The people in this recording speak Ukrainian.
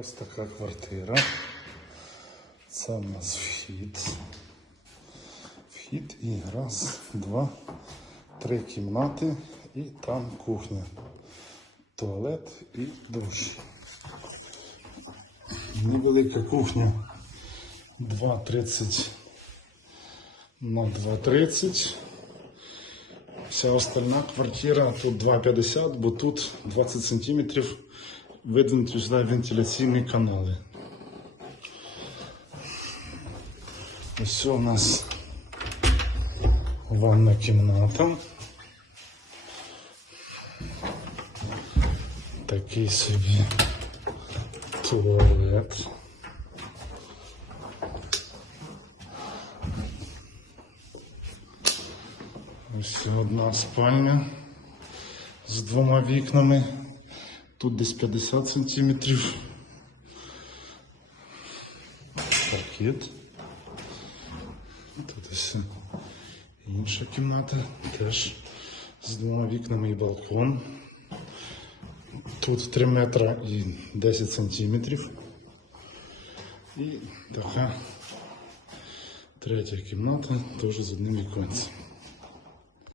Ось така квартира. Це у нас вхід. Вхід і раз, два, три кімнати і там кухня. Туалет і душ. Невелика кухня 2,30 на 2,30. Вся остальна квартира тут 2,50, бо тут 20 сантиметрів видвинуті сюди вентиляційні канали. Ось у нас ванна кімната. Такий собі туалет. Ось одна спальня з двома вікнами. Тут десь 50 сантиметрів. Паркет. Тут ось інша кімната, теж з двома вікнами і балкон. Тут 3 метра і 10 сантиметрів. І така третя кімната, теж з одним віконцем.